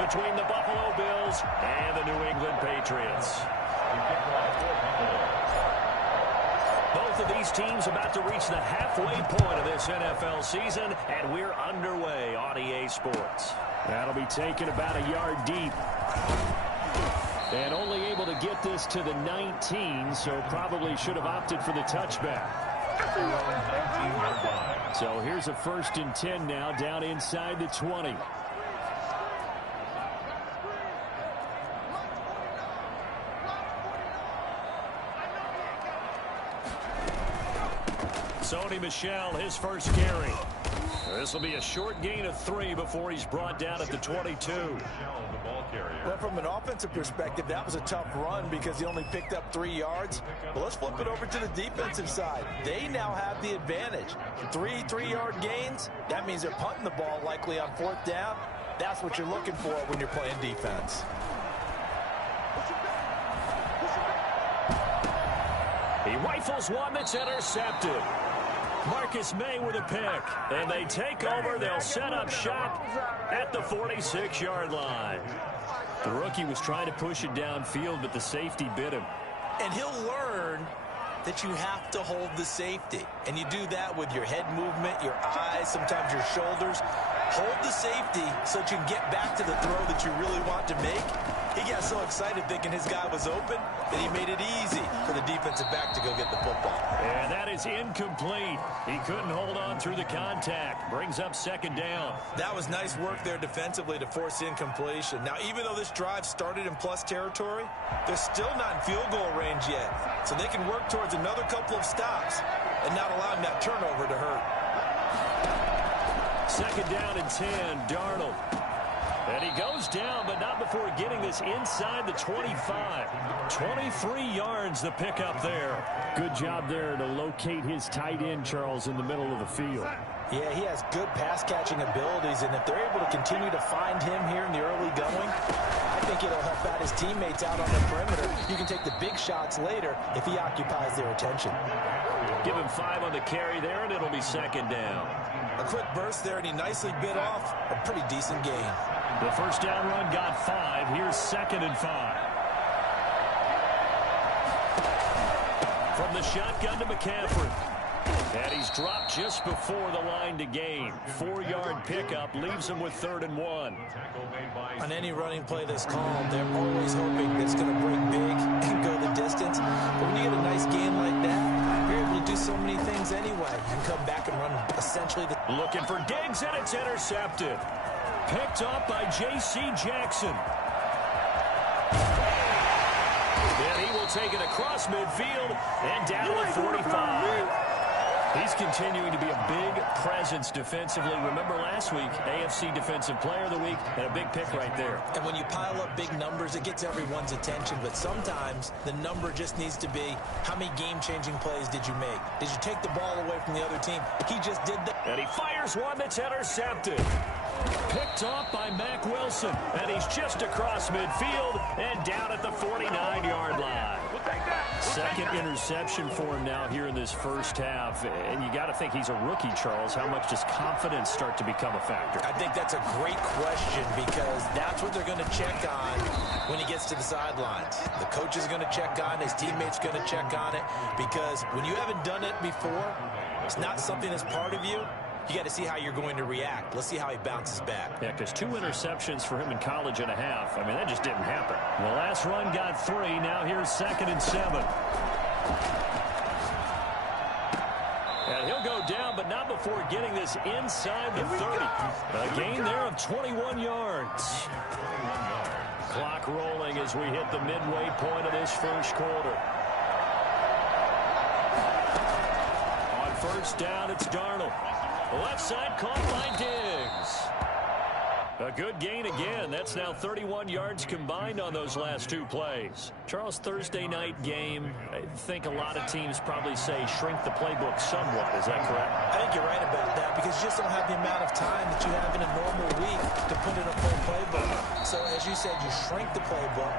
between the Buffalo Bills and the New England Patriots. Both of these teams about to reach the halfway point of this NFL season, and we're underway on EA Sports. That'll be taken about a yard deep. And only able to get this to the 19, so probably should have opted for the touchback. So here's a 1st and 10 now, down inside the 20. Sony Michel, his first carry. This will be a short gain of 3 before he's brought down at the 22. Well, from an offensive perspective, that was a tough run because he only picked up 3 yards. But let's flip it over to the defensive side. They now have the advantage. 3 3-yard gains, that means they're punting the ball likely on 4th down. That's what you're looking for when you're playing defense. He rifles one that's intercepted. Marcus May with a pick. And they take over. They'll set up shop at the 46-yard line. The rookie was trying to push it downfield, but the safety bit him. And he'll learn that you have to hold the safety. And you do that with your head movement, your eyes, sometimes your shoulders. Hold the safety so that you can get back to the throw that you really want to make. He got so excited thinking his guy was open that he made it easy for the defensive back to go get the football. And that is incomplete. He couldn't hold on through the contact. Brings up 2nd down. That was nice work there defensively to force incompletion. Now, even though this drive started in plus territory, they're still not in field goal range yet. So they can work towards another couple of stops and not allowing that turnover to hurt. 2nd down and 10, Darnold. And he goes down, but not before getting this inside the 25. 23 yards the pickup there. Good job there to locate his tight end, Charles, in the middle of the field. Yeah, he has good pass-catching abilities, and if they're able to continue to find him here in the early going, I think it'll help out his teammates out on the perimeter. You can take the big shots later if he occupies their attention. Give him 5 on the carry there, and it'll be 2nd down. A quick burst there, and he nicely bit off a pretty decent gain. The 1st down run got 5. Here's 2nd and 5. From the shotgun to McCaffrey. And he's dropped just before the line to gain. 4-yard pickup leaves him with 3rd and 1. On any running play that's called, they're always hoping that it's going to break big and go the distance. But when you get a nice gain like that, you're able to do so many things anyway. You can come back and run essentially the... Looking for Diggs, and it's intercepted. Picked up by J.C. Jackson. And he will take it across midfield and down to 45. He's continuing to be a big presence defensively. Remember last week, AFC Defensive Player of the Week, and a big pick right there. And when you pile up big numbers, it gets everyone's attention. But sometimes the number just needs to be, how many game-changing plays did you make? Did you take the ball away from the other team? He just did that. And he fires one that's intercepted. Picked off by Mack Wilson. And he's just across midfield and down at the 49-yard line. Second interception for him now here in this first half. And you got to think he's a rookie, Charles. How much does confidence start to become a factor? I think that's a great question because that's what they're going to check on when he gets to the sidelines. The coach is going to check on it. His teammates going to check on it because when you haven't done it before, it's not something that's part of you. You got to see how you're going to react. Let's see how he bounces back. Yeah, because 2 interceptions for him in college and a half. I mean, that just didn't happen. The last run got 3. Now here's 2nd and 7. And he'll go down, but not before getting this inside the 30. A gain there of 21 yards. Clock rolling as we hit the midway point of this first quarter. On 1st down, it's Darnold. Left side caught by Diggs. A good gain again. That's now 31 yards combined on those last 2 plays. Charles, Thursday night game, I think a lot of teams probably say shrink the playbook somewhat. Is that correct? I think you're right about that because you just don't have the amount of time that you have in a normal week to put in a full playbook. So as you said, you shrink the playbook,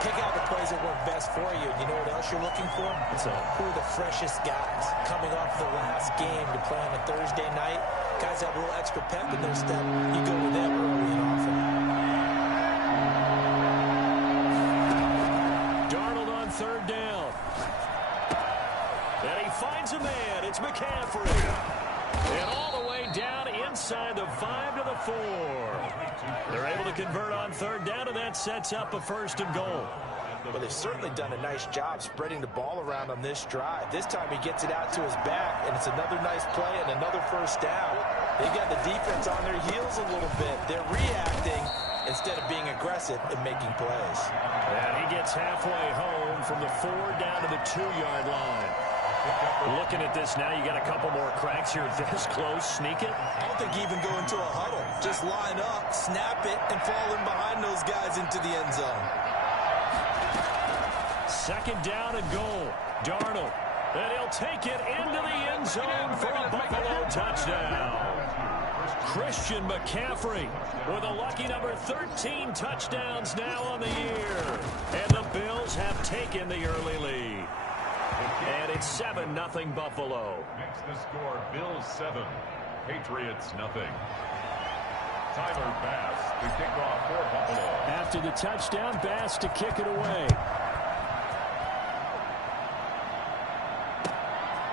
pick out the plays that work best for you. You know what else you're looking for? Who are the freshest guys coming off the last game to play on a Thursday night? Guys have a little extra pep in their step. You go with them early and often. convert on third down, and that sets up a 1st and goal. Well, they've certainly done a nice job spreading the ball around on this drive. This time he gets it out to his back, and it's another nice play and another 1st down. They've got the defense on their heels a little bit. They're reacting instead of being aggressive and making plays. And he gets halfway home from the 4 down to the 2-yard line. Looking at this now, you got a couple more cracks here this close. Sneak it. I don't think you even go into a huddle. Just line up, snap it, and fall in behind those guys into the end zone. 2nd down and goal. Darnold. And he'll take it into the end zone for a Buffalo touchdown. Christian McCaffrey with a lucky number 13 touchdowns now on the year. And the Bills have taken the early lead. And it's 7-0 Buffalo. Makes the score Bills 7, Patriots nothing. Tyler Bass to kick off for Buffalo. After the touchdown, Bass to kick it away.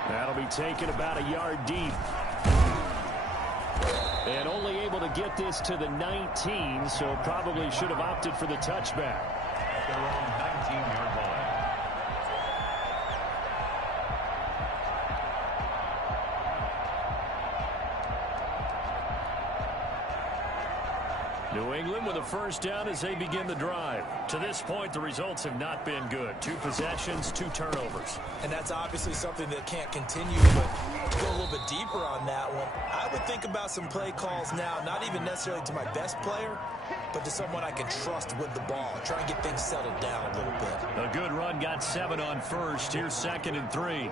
That'll be taken about a yard deep. And only able to get this to the 19, so probably should have opted for the touchback. At their own 19-yard line. New England with a 1st down as they begin the drive. To this point, the results have not been good. 2 possessions, 2 turnovers. And that's obviously something that can't continue, but to go a little bit deeper on that one, I would think about some play calls now, not even necessarily to my best player, but to someone I can trust with the ball. Try and get things settled down a little bit. A good run, got 7 on 1st. Here's 2nd and 3.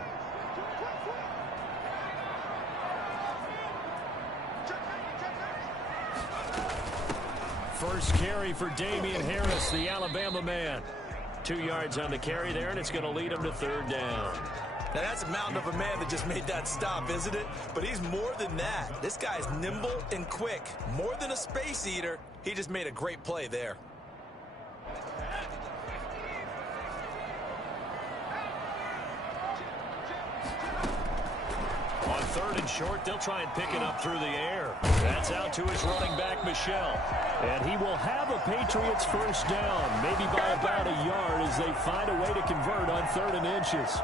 First carry for Damian Harris, the Alabama man. 2 yards on the carry there, and it's going to lead him to 3rd down. Now, that's a mountain of a man that just made that stop, isn't it? But he's more than that. This guy's nimble and quick. More than a space eater, he just made a great play there. On 3rd and short, they'll try and pick it up through the air. That's out to his running back, Michel. And he will have a Patriots 1st down, maybe by about a yard as they find a way to convert on 3rd and inches.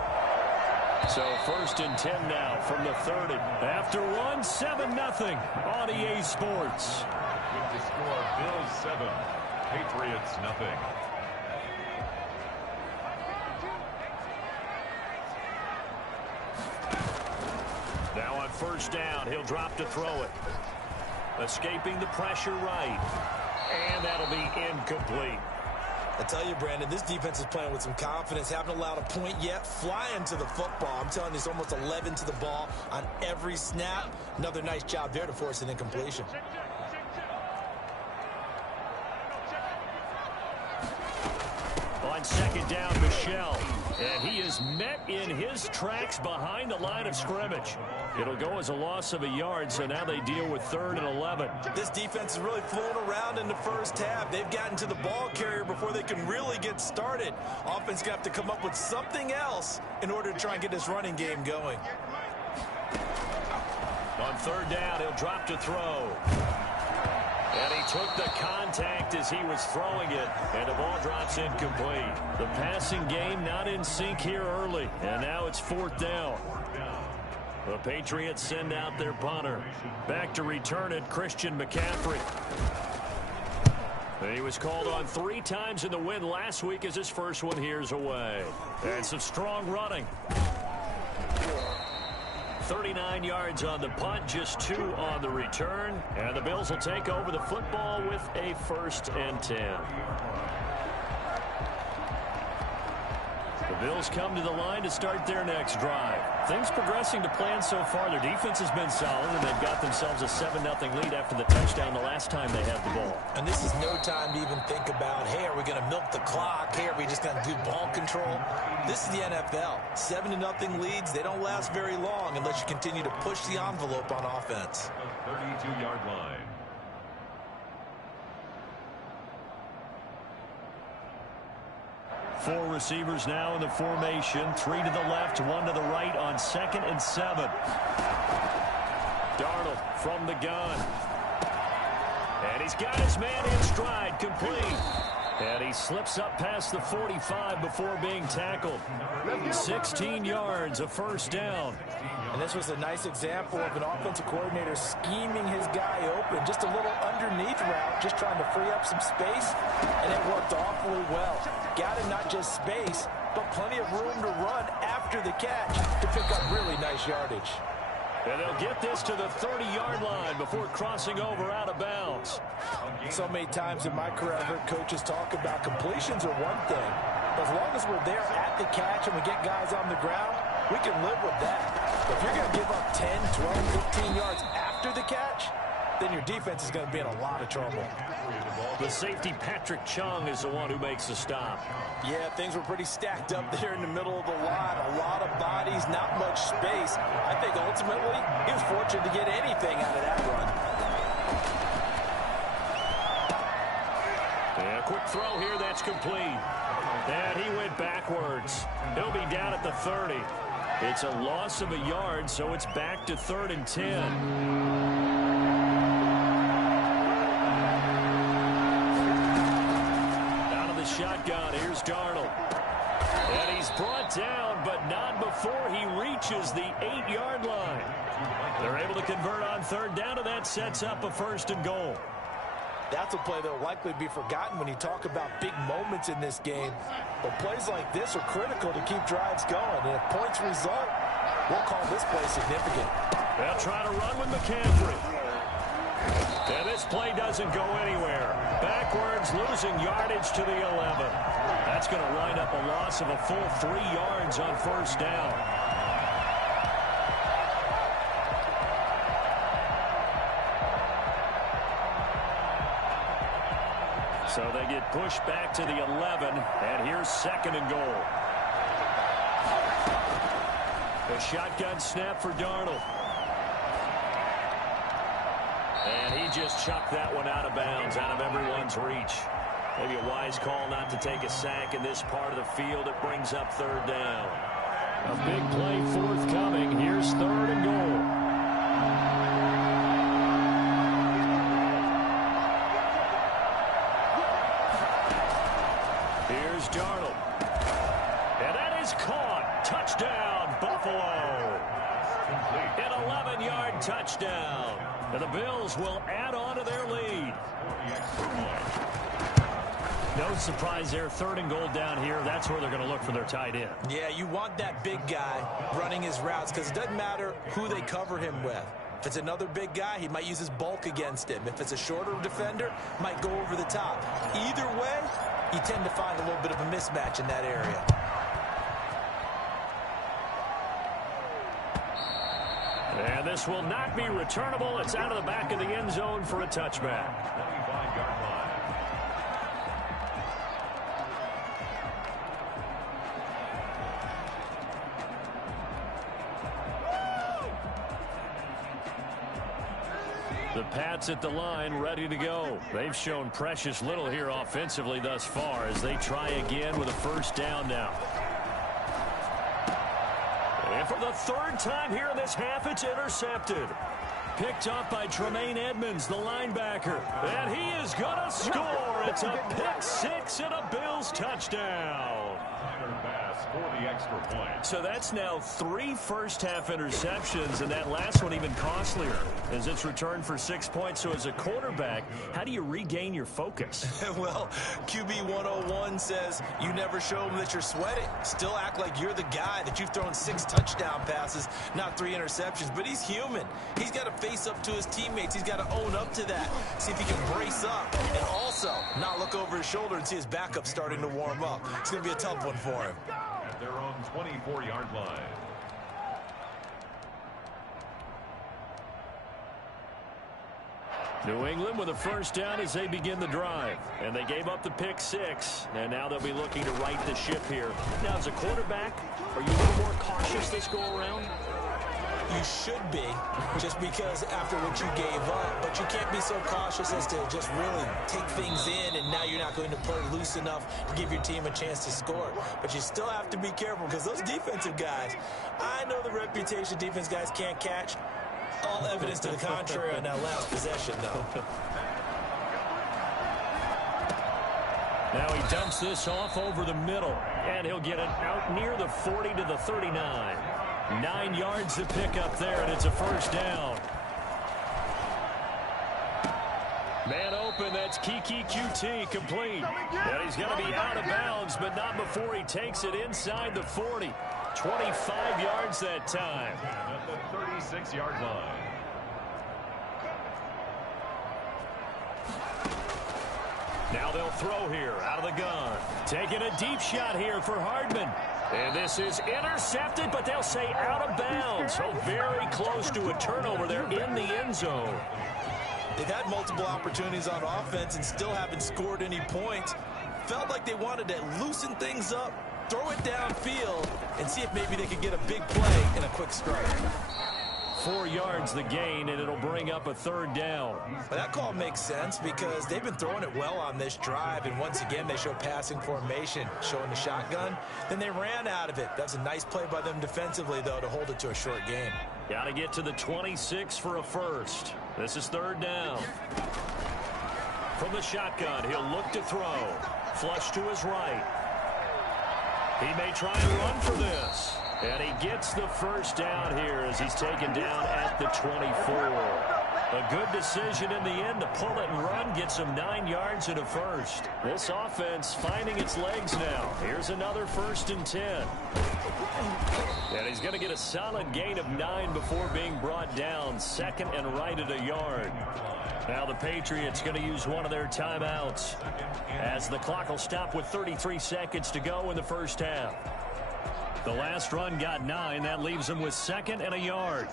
So 1st and 10 now from the 30. After one, 7-0 on EA Sports. With the score, Bills 7, Patriots nothing. Now on 1st down, he'll drop to throw it. Escaping the pressure right. And that'll be incomplete. I tell you, Brandon, this defense is playing with some confidence. Haven't allowed a point yet. Flying to the football. I'm telling you, it's almost 11 to the ball on every snap. Another nice job there to force an incompletion. On 2nd down, Michel. And he is met in his tracks behind the line of scrimmage. It'll go as a loss of a yard, so now they deal with 3rd and 11. This defense is really flown around in the first half. They've gotten to the ball carrier before they can really get started. Offense going to have to come up with something else in order to try and get this running game going. On 3rd down, he'll drop to throw. And he took the contact as he was throwing it, and the ball drops incomplete. The passing game not in sync here early, and now it's 4th down. The Patriots send out their punter. Back to return it, Christian McCaffrey. He was called on 3 times in the win last week as his first one here's away. And some strong running. 39 yards on the punt, just 2 on the return. And the Bills will take over the football with a 1st and 10. The Bills come to the line to start their next drive. Things progressing to plan so far. Their defense has been solid, and they've got themselves a 7-0 lead after the touchdown the last time they had the ball. And this is no time to even think about, hey, are we going to milk the clock? Hey, are we just going to do ball control? This is the NFL. 7-0 leads, they don't last very long unless you continue to push the envelope on offense. The 32-yard line. 4 receivers now in the formation. 3 to the left, 1 to the right on 2nd and 7. Darnold from the gun. And he's got his man in stride, complete. And he slips up past the 45 before being tackled. 16 yards, a first down. And this was a nice example of an offensive coordinator scheming his guy open. Just a little underneath route, just trying to free up some space. And it worked awfully well. Got him not just space, but plenty of room to run after the catch to pick up really nice yardage. And they'll get this to the 30-yard line before crossing over out of bounds. So many times in my career, I've heard coaches talk about completions are one thing. But as long as we're there at the catch and we get guys on the ground, we can live with that. If you're going to give up 10, 12, 15 yards after the catch, then your defense is going to be in a lot of trouble. The safety, Patrick Chung, is the one who makes the stop. Yeah, things were pretty stacked up there in the middle of the line. A lot of bodies, not much space. I think ultimately he was fortunate to get anything out of that run. And a quick throw here, that's complete. And he went backwards. He'll be down at the 30. It's a loss of a yard, so it's back to 3rd and 10. Shotgun, here's Darnold. And he's brought down, but not before he reaches the 8-yard line. They're able to convert on 3rd down, and that sets up a 1st and goal. That's a play that will likely be forgotten when you talk about big moments in this game. But plays like this are critical to keep drives going. And if points result, we'll call this play significant. They'll try to run with McCaffrey. And this play doesn't go anywhere. Backwards, losing yardage to the 11. That's going to wind up a loss of a full 3 yards on 1st down. So they get pushed back to the 11, and here's 2nd and goal. A shotgun snap for Darnold. And he just chucked that one out of bounds, out of everyone's reach. Maybe a wise call not to take a sack in this part of the field. It brings up 3rd down. A big play forthcoming. Here's 3rd and goal. Here's Darnold. And that is caught. Touchdown, Buffalo. An 11-yard touchdown. And the Bills will add on to their lead. No surprise there. 3rd and goal down here. That's where they're going to look for their tight end. Yeah, you want that big guy running his routes because it doesn't matter who they cover him with. If it's another big guy, he might use his bulk against him. If it's a shorter defender, might go over the top. Either way, you tend to find a little bit of a mismatch in that area. And this will not be returnable. It's out of the back of the end zone for a touchback. 25-yard line. The Pats at the line, ready to go. They've shown precious little here offensively thus far as they try again with a 1st down now. And for the 3rd time here in this half, it's intercepted. Picked up by Tremaine Edmonds, the linebacker. And he is going to score. It's a pick 6 and a Bills touchdown. For the extra point. So that's now 3 first-half interceptions, and that last one even costlier as it's returned for 6 points. So as a quarterback, how do you regain your focus? Well, QB 101 says you never show them that you're sweating. Still act like you're the guy that you've thrown 6 touchdown passes, not 3 interceptions. But he's human. He's got to face up to his teammates. He's got to own up to that. See if he can brace up and also not look over his shoulder and see his backup starting to warm up. It's going to be a tough one for him. At their own 24-yard line. New England with a 1st down as they begin the drive. And they gave up the pick 6. And now they'll be looking to right the ship here. Now, as a quarterback, are you a little more cautious this go around? You should be, just because after what you gave up. But you can't be so cautious as to just really take things in, and now you're not going to play loose enough to give your team a chance to score. But you still have to be careful because those defensive guys, I know the reputation defense guys can't catch. All evidence to the contrary on that last possession, though. Now he dumps this off over the middle, and he'll get it out near the 40 to the 39. 9 yards to pick up there, and it's a first down. Man open, that's Kiki QT complete. And he's going to be out of bounds, but not before he takes it inside the 40. 25 yards that time. At the 36-yard line. Now they'll throw here out of the gun. Taking a deep shot here for Hardman. And this is intercepted, but they'll say out of bounds. So very close to a turnover there in the end zone. They've had multiple opportunities on offense and still haven't scored any points. Felt like they wanted to loosen things up, throw it downfield, and see if maybe they could get a big play in a quick strike. 4 yards the gain, and it'll bring up a third down. But that call makes sense because they've been throwing it well on this drive, and once again they show passing formation, showing the shotgun. Then they ran out of it. That's a nice play by them defensively, though, to hold it to a short gain. Got to get to the 26 for a first. This is third down. From the shotgun, he'll look to throw. Flush to his right. He may try and run for this. And he gets the first down here as he's taken down at the 24. A good decision in the end to pull it and run, gets him 9 yards and a first. This offense finding its legs now. Here's another 1st and 10. And he's going to get a solid gain of 9 before being brought down. 2nd and right at a yard. Now the Patriots going to use one of their timeouts as the clock will stop with 33 seconds to go in the first half. The last run got 9. That leaves him with 2nd and a yard.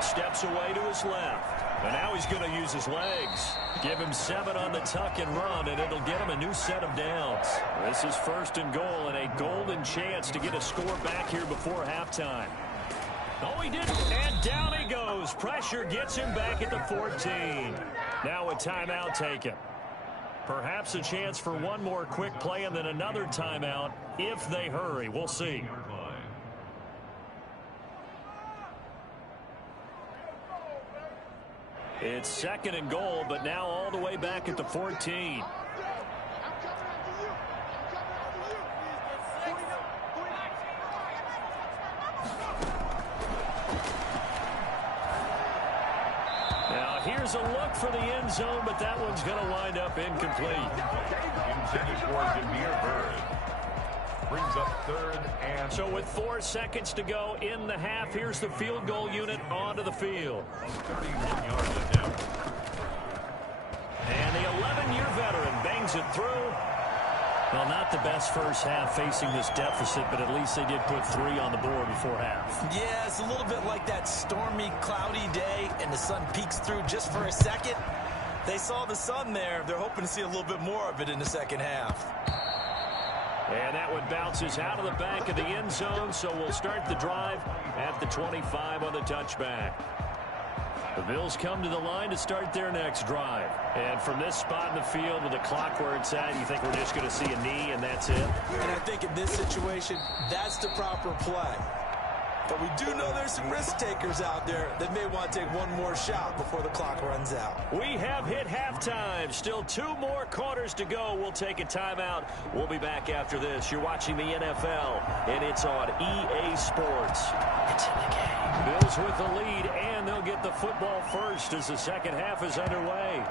Steps away to his left. And now he's going to use his legs. Give him 7 on the tuck and run, and it'll get him a new set of downs. This is 1st and goal, and a golden chance to get a score back here before halftime. Oh, he didn't, and down he goes. Pressure gets him back at the 14. Now a timeout taken. Perhaps a chance for one more quick play and then another timeout if they hurry. We'll see. It's 2nd and goal, but now all the way back at the 14. Now here's a look for the end zone, but that one's going to wind up incomplete. Intended for Jameer Bird. Brings up 3rd and... So with 4 seconds to go in the half, here's the field goal unit onto the field. 31 yards attempt. And the 11-year veteran bangs it through. Well, not the best first half facing this deficit, but at least they did put 3 on the board before half. Yeah, it's a little bit like that stormy, cloudy day, and the sun peeks through just for a second. They saw the sun there. They're hoping to see a little bit more of it in the second half. And that one bounces out of the back of the end zone, so we'll start the drive at the 25 on the touchback. The Bills come to the line to start their next drive. And from this spot in the field with the clock where it's at, you think we're just going to see a knee and that's it? And I think in this situation, that's the proper play. But we do know there's some risk takers out there that may want to take one more shot before the clock runs out. We have hit halftime. Still 2 more quarters to go. We'll take a timeout. We'll be back after this. You're watching the NFL, and it's on EA Sports. It's in the game. Bills with the lead, and they'll get the football first as the second half is underway.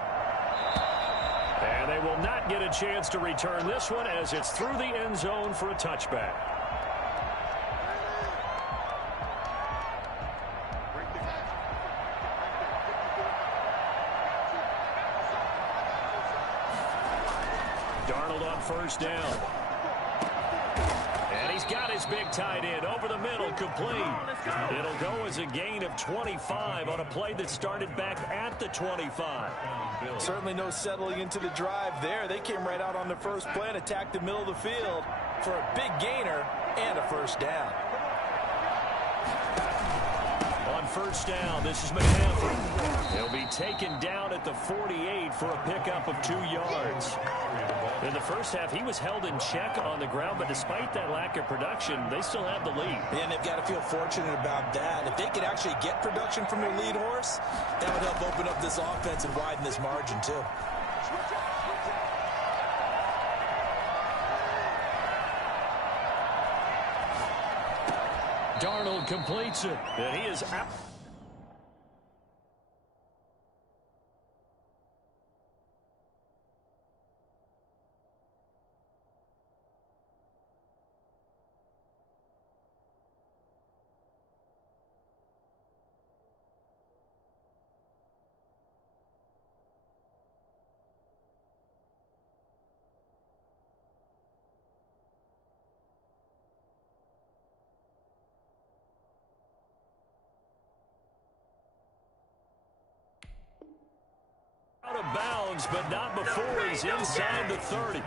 And they will not get a chance to return this one as it's through the end zone for a touchback. Darnold on first down. And he's got his big tight end over the middle, complete. It'll go as a gain of 25 on a play that started back at the 25. Certainly no settling into the drive there. They came right out on the first play and attacked the middle of the field for a big gainer and a first down. On first down. This is McCaffrey. He'll be taken down at the 48 for a pickup of 2 yards. In the first half, he was held in check on the ground, but despite that lack of production, they still have the lead. And they've got to feel fortunate about that. If they could actually get production from their lead horse, that would help open up this offense and widen this margin, too. Darnold completes it, and he is out. Out of bounds, but not before he's inside the 30. A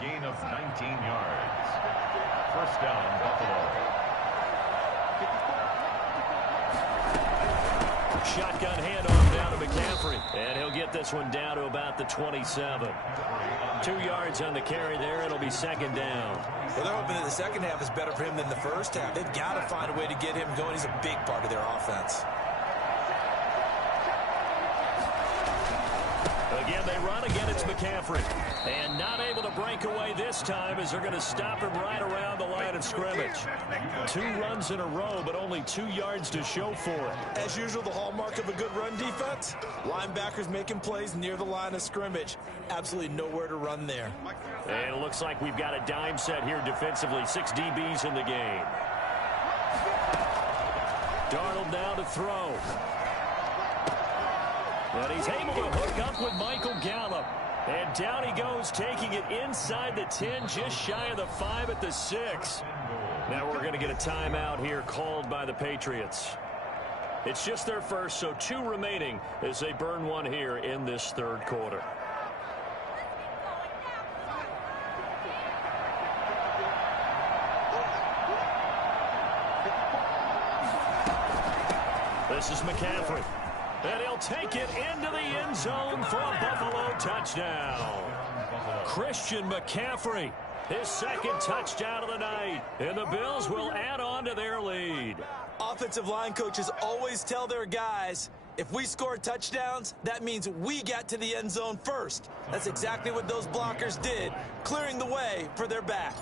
gain of 19 yards. First down, Buffalo. Shotgun handoff down to McCaffrey. And he'll get this one down to about the 27. 2 yards on the carry there. It'll be second down. Well, they're hoping that the second half is better for him than the first half. They've got to find a way to get him going. He's a big part of their offense. Again, they run. Again, it's McCaffrey. And not able to break away this time as they're going to stop him right around the line of scrimmage. 2 runs in a row, but only 2 yards to show for it. As usual, the hallmark of a good run defense, linebackers making plays near the line of scrimmage. Absolutely nowhere to run there. And it looks like we've got a dime set here defensively. 6 DBs in the game. Darnold now to throw. And he's able to hook up with Michael Gallup. And down he goes, taking it inside the 10, just shy of the 5 at the 6. Now we're going to get a timeout here called by the Patriots. It's just their first, so 2 remaining as they burn one here in this third quarter. This is McCaffrey. And he'll take it into the end zone for a Buffalo touchdown. Christian McCaffrey, his second touchdown of the night. And the Bills will add on to their lead. Offensive line coaches always tell their guys, if we score touchdowns, that means we got to the end zone first. That's exactly what those blockers did, clearing the way for their back.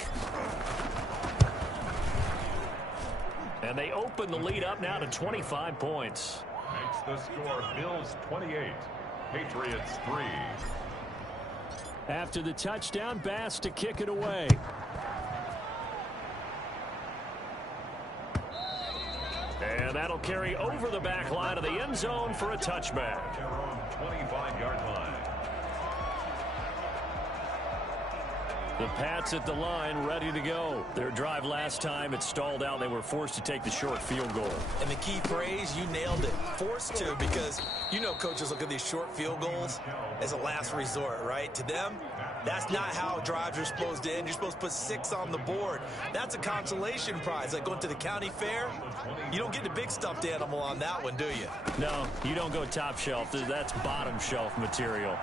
And they open the lead up now to 25 points. Makes the score Bills 28, Patriots 3. After the touchdown, Bass to kick it away. And that'll carry over the back line of the end zone for a touchback. 25-yard line. The Pats at the line, ready to go. Their drive last time, it stalled out. They were forced to take the short field goal. And the key phrase, you nailed it. Forced to, because you know coaches look at these short field goals as a last resort, right? To them, that's not how drives are supposed to end. You're supposed to put 6 on the board. That's a consolation prize. Like going to the county fair, you don't get the big stuffed animal on that one, do you? No, you don't go top shelf. That's bottom shelf material.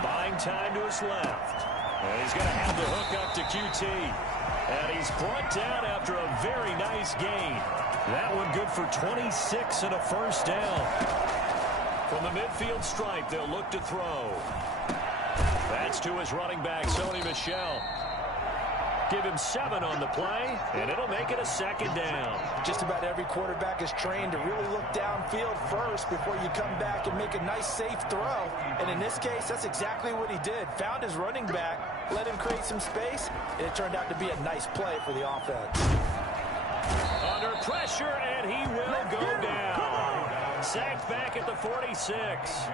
Buying time to his left. And he's going to have the hook up to QT. And he's brought down after a very nice gain. That one good for 26 and a first down. From the midfield stripe, they'll look to throw. That's to his running back, Sony Michel. Give him 7 on the play, and it'll make it a second down. Just about every quarterback is trained to really look downfield first before you come back and make a nice, safe throw. And in this case, that's exactly what he did. Found his running back, let him create some space, and it turned out to be a nice play for the offense. Under pressure, and he will go down. Sacked back at the 46.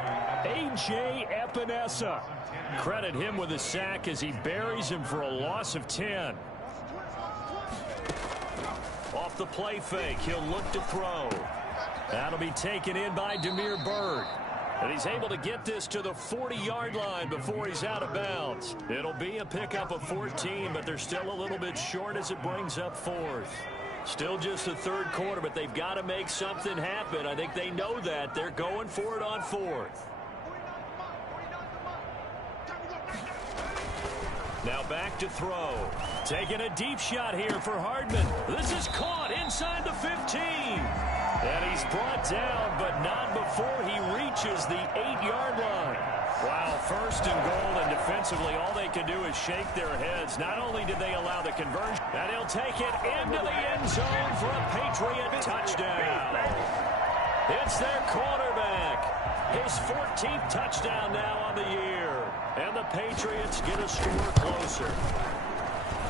A.J. Epinesa. Credit him with a sack as he buries him for a loss of 10. Off the play fake, he'll look to throw. That'll be taken in by Damiere Byrd. And he's able to get this to the 40-yard line before he's out of bounds. It'll be a pickup of 14, but they're still a little bit short as it brings up 4th. Still just the third quarter, but they've got to make something happen. I think they know that. They're going for it on fourth. Now back to throw. Taking a deep shot here for Hardman. This is caught inside the 15. And he's brought down, but not before he reaches the 8-yard line. Wow, first and goal, and defensively, all they can do is shake their heads. Not only did they allow the conversion, and he'll take it into the end zone for a Patriot touchdown. It's their quarterback. His 14th touchdown now on the year. And the Patriots get a score closer.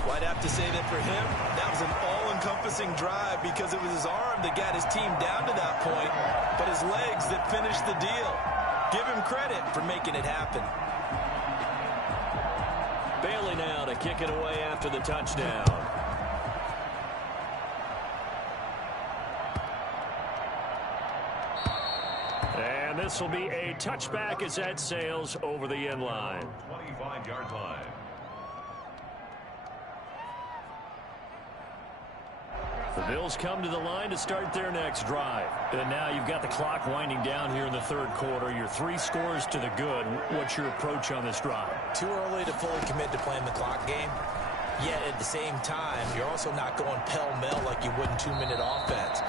Well, I'd have to say that for him, that was an all-encompassing drive because it was his arm that got his team down to that point, but his legs that finished the deal. Give him credit for making it happen. Bailey now to kick it away after the touchdown. And this will be a touchback as that sails over the end line. 25-yard line. The Bills come to the line to start their next drive. And now you've got the clock winding down here in the third quarter. You're 3 scores to the good. What's your approach on this drive? Too early to fully commit to playing the clock game. Yet at the same time, you're also not going pell-mell like you would in 2-minute offense.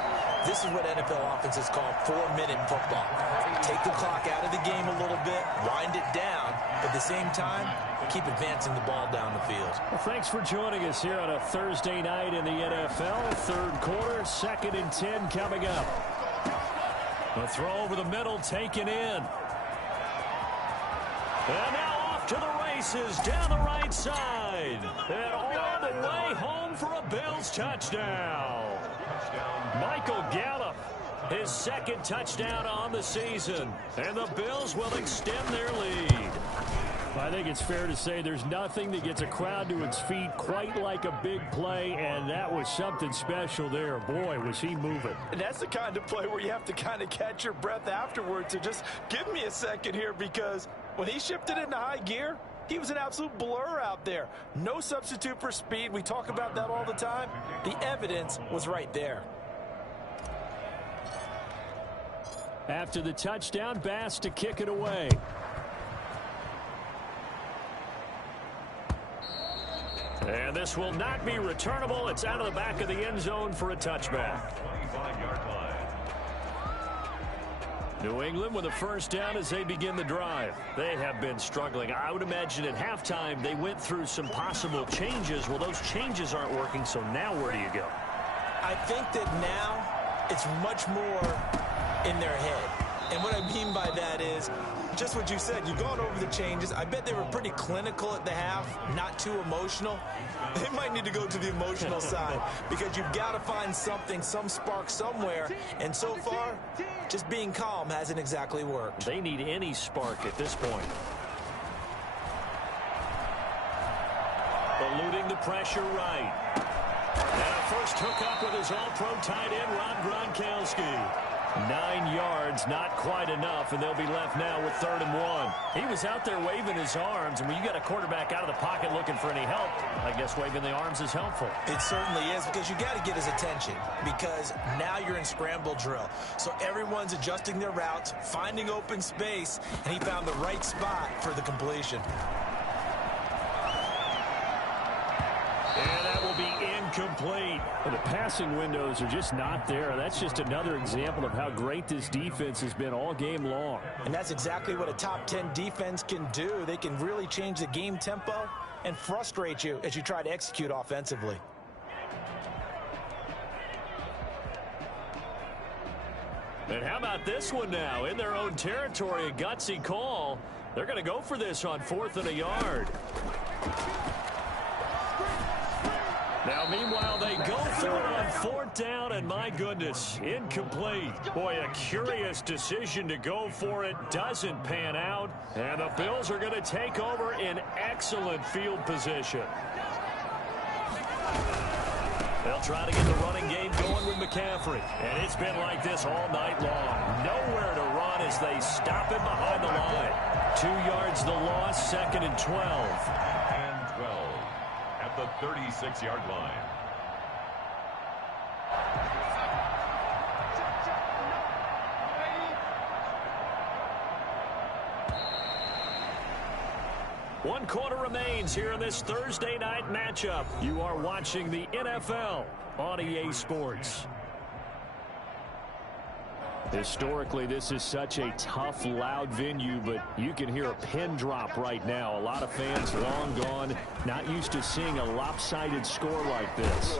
This is what NFL offenses call 4-minute football. Take the clock out of the game a little bit, wind it down, but at the same time, keep advancing the ball down the field. Well, thanks for joining us here on a Thursday night in the NFL. Third quarter, 2nd and 10 coming up. A throw over the middle taken in. And now off to the races down the right side. And all the way home for a Bills touchdown. Michael Gallup, his 2nd touchdown on the season. And the Bills will extend their lead. I think it's fair to say there's nothing that gets a crowd to its feet quite like a big play, and that was something special there. Boy, was he moving. And that's the kind of play where you have to kind of catch your breath afterwards. So just give me a second here, because when he shifted into high gear, he was an absolute blur out there. No substitute for speed. We talk about that all the time. The evidence was right there. After the touchdown, Bass to kick it away. And this will not be returnable. It's out of the back of the end zone for a touchback. 25-yard line. New England with a first down as they begin the drive. They have been struggling. I would imagine at halftime they went through some possible changes. Well, those changes aren't working, so now where do you go? I think that now it's much more in their head. And what I mean by that is just what you said. You've gone over the changes. I bet they were pretty clinical at the half, not too emotional. They might need to go to the emotional side because you've got to find something, some spark somewhere. And so far, just being calm hasn't exactly worked. They need any spark at this point. Eluding the pressure right. And a first hookup with his all-pro tight end, Rob Gronkowski. 9 yards, not quite enough, and they'll be left now with 3rd and 1. He was out there waving his arms, and when you got a quarterback out of the pocket looking for any help, I guess waving the arms is helpful. It certainly is, because you got to get his attention, because now you're in scramble drill. So everyone's adjusting their routes, finding open space, and he found the right spot for the completion. And that will be incomplete. Well, the passing windows are just not there. That's just another example of how great this defense has been all game long. And that's exactly what a top 10 defense can do. They can really change the game tempo and frustrate you as you try to execute offensively. And how about this one now? In their own territory, a gutsy call. They're going to go for this on 4th and a yard. Now, meanwhile, they go for it on 4th down, and my goodness, incomplete. Boy, a curious decision to go for it. Doesn't pan out, and the Bills are going to take over in excellent field position. They'll try to get the running game going with McCaffrey, and it's been like this all night long. Nowhere to run as they stop him behind the line. 2 yards the loss, 2nd and 12. And 12 at the 36-yard line. 1 quarter remains here in this Thursday night matchup. You are watching the NFL on EA Sports. Historically, this is such a tough, loud venue, but you can hear a pin drop right now. A lot of fans long gone, not used to seeing a lopsided score like this.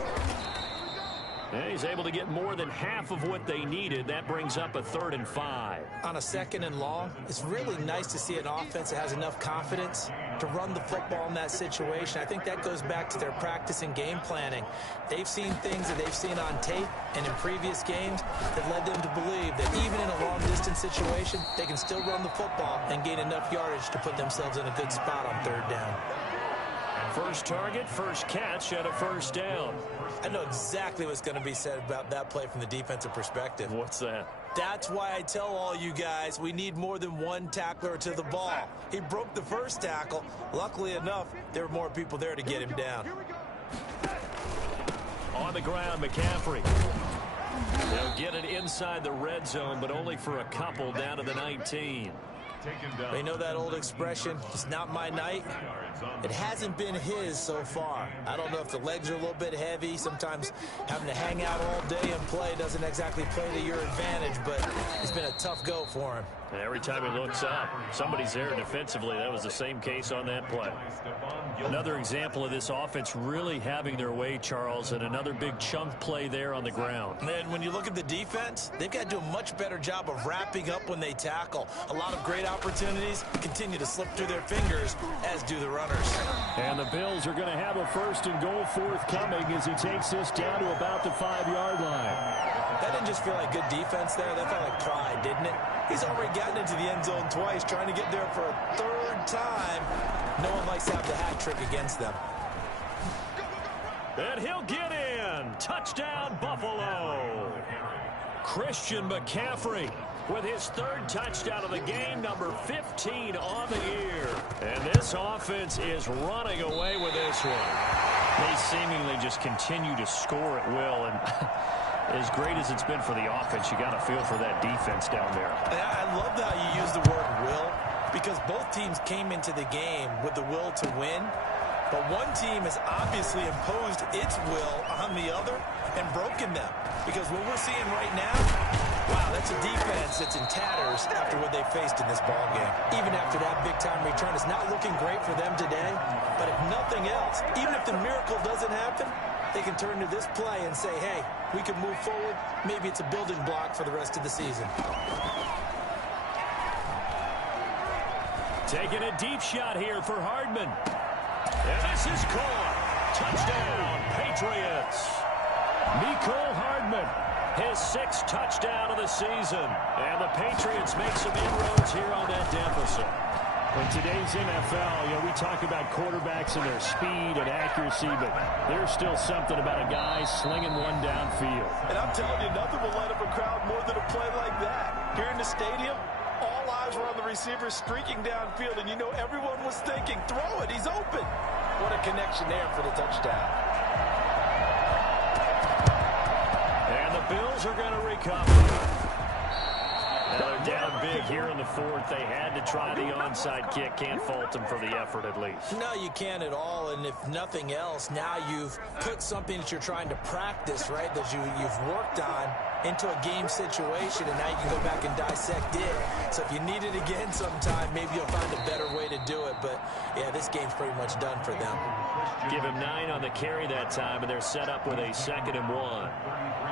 And he's able to get more than half of what they needed. That brings up a 3rd and 5. On a 2nd and long, it's really nice to see an offense that has enough confidence to run the football in that situation. I think that goes back to their practice and game planning. They've seen things that they've seen on tape and in previous games that led them to believe that even in a long-distance situation, they can still run the football and gain enough yardage to put themselves in a good spot on 3rd down. First target, first catch, and a 1st down. I know exactly what's going to be said about that play from the defensive perspective. What's that? That's why I tell all you guys we need more than one tackler to the ball. He broke the first tackle. Luckily enough, there were more people there to get him down. On the ground, McCaffrey. They'll get it inside the red zone, but only for a couple down to the 19. They know that old expression, it's not my night. It hasn't been his so far. I don't know if the legs are a little bit heavy. Sometimes having to hang out all day and play doesn't exactly play to your advantage, but it's been a tough go for him. And every time he looks up, somebody's there defensively. That was the same case on that play. Another example of this offense really having their way, Charles, and another big chunk play there on the ground. And when you look at the defense, they've got to do a much better job of wrapping up when they tackle. A lot of great opportunities continue to slip through their fingers, as do the runners. And the Bills are going to have a 1st and goal forthcoming as he takes this down to about the 5-yard line. That didn't just feel like good defense there. That felt like pride, didn't it? He's already gotten into the end zone twice, trying to get there for a 3rd time. No one likes to have the hat trick against them. And he'll get in. Touchdown, Buffalo. Christian McCaffrey with his 3rd touchdown of the game, number 15 on the year. And this offense is running away with this one. They seemingly just continue to score at will, and as great as it's been for the offense, you got to feel for that defense down there. I love how you use the word will, because both teams came into the game with the will to win, but one team has obviously imposed its will on the other and broken them. Because what we're seeing right now, wow, that's a defense that's in tatters after what they faced in this ballgame. Even after that big-time return, it's not looking great for them today, but if nothing else, even if the miracle doesn't happen, they can turn to this play and say, hey, we can move forward. Maybe it's a building block for the rest of the season. Taking a deep shot here for Hardman. And this is caught. Touchdown, Patriots. Mecole Hardman, his 6th touchdown of the season. And the Patriots make some inroads here on that deficit. In today's NFL, we talk about quarterbacks and their speed and accuracy, but there's still something about a guy slinging one downfield. And I'm telling you, nothing will light up a crowd more than a play like that. Here in the stadium, all eyes were on the receiver streaking downfield, and you know everyone was thinking, throw it, he's open. What a connection there for the touchdown. And the Bills are going to recover. Now they're down big here in the 4th. They had to try the onside kick. Can't fault them for the effort at least. No, you can't at all. And if nothing else, now you've put something that you're trying to practice, right, that you've worked on into a game situation, and now you can go back and dissect it. So if you need it again sometime, maybe you'll find a better way to do it. But, yeah, this game's pretty much done for them. Give him 9 on the carry that time, and they're set up with a 2nd and 1.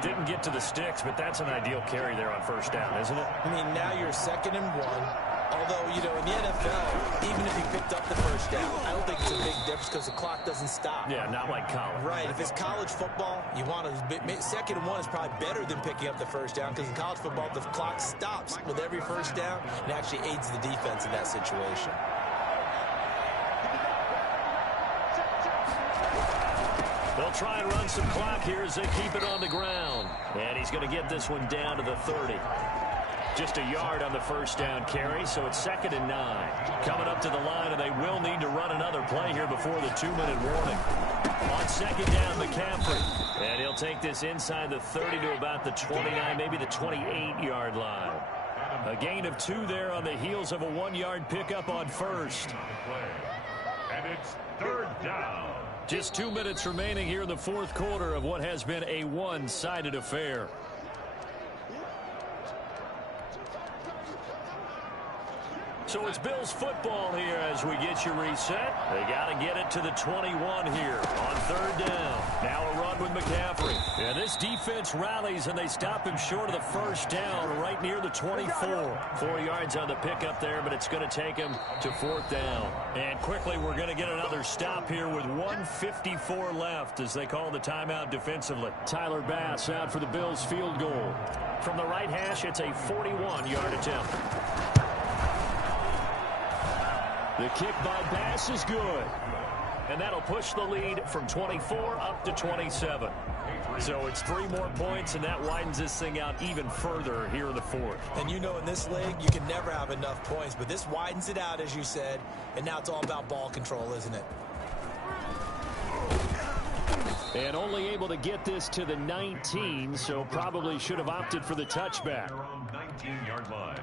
Didn't get to the sticks, but that's an ideal carry there on 1st down, isn't it? I mean, now you're 2nd and 1. Although, in the NFL, even if he picked up the 1st down, I don't think it's a big difference because the clock doesn't stop. Yeah, not like college. Right. If it's college football, you want to 2nd and 1 is probably better than picking up the 1st down, because in college football, the clock stops with every 1st down and actually aids the defense in that situation. They'll try and run some clock here as they keep it on the ground. And he's going to get this one down to the 30. Just a yard on the 1st down carry, so it's 2nd and 9. Coming up to the line, and they will need to run another play here before the 2-minute warning. On 2nd down, McCaffrey. And he'll take this inside the 30 to about the 29, maybe the 28-yard line. A gain of 2 there on the heels of a 1-yard pickup on 1st. And it's third down. Just 2 minutes remaining here in the fourth quarter of what has been a one-sided affair. So it's Bills football here as we get you reset. They got to get it to the 21 here on third down. Now a run with McCaffrey. And this defense rallies, and they stop him short of the first down right near the 24. 4 yards on the pickup there, but it's going to take him to fourth down. And quickly, we're going to get another stop here with 1:54 left as they call the timeout defensively. Tyler Bass out for the Bills field goal. From the right hash, it's a 41-yard attempt. The kick by Bass is good. And that'll push the lead from 24 up to 27. So it's 3 more points, and that widens this thing out even further here in the fourth. And you know in this league, you can never have enough points, but this widens it out, as you said, and now it's all about ball control, isn't it? And only able to get this to the 19, so probably should have opted for the touchback. Around 19-yard line.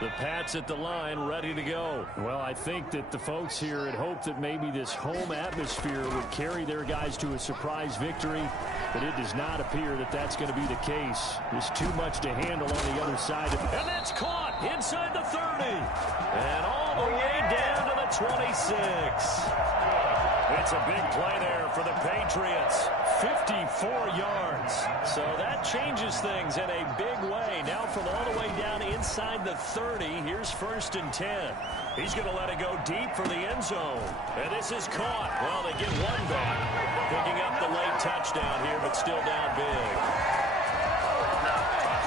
The Pats at the line, ready to go. Well, I think that the folks here had hoped that maybe this home atmosphere would carry their guys to a surprise victory, but it does not appear that that's going to be the case. There's too much to handle on the other side. And that's caught inside the 30. And all the way down to the 26. It's a big play there for the Patriots. 54 yards. So that changes things in a big way. Now from all the way down inside the 30, here's 1st and 10. He's going to let it go deep for the end zone. And this is caught. Well, they get one back. Picking up the late touchdown here, but still down big.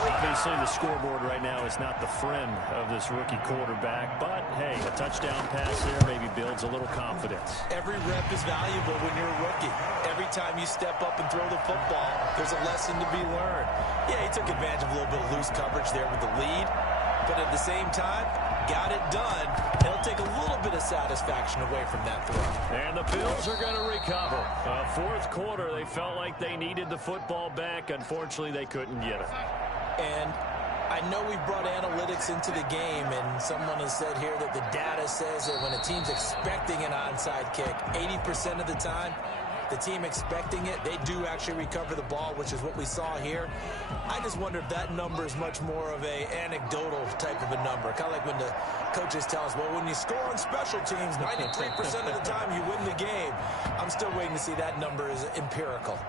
Obviously, the scoreboard right now is not the friend of this rookie quarterback, but, hey, a touchdown pass there maybe builds a little confidence. Every rep is valuable when you're a rookie. Every time you step up and throw the football, there's a lesson to be learned. Yeah, he took advantage of a little bit of loose coverage there with the lead, but at the same time, got it done. He'll take a little bit of satisfaction away from that throw. And the Bills are going to recover. Fourth quarter, they felt like they needed the football back. Unfortunately, they couldn't get it. And I know we brought analytics into the game, and someone has said here that the data says that when a team's expecting an onside kick, 80% of the time, the team expecting it, they do actually recover the ball, which is what we saw here. I just wonder if that number is much more of a anecdotal type of a number. Kind of like when the coaches tell us, well, when you score on special teams, 93% of the time you win the game. I'm still waiting to see that number is empirical.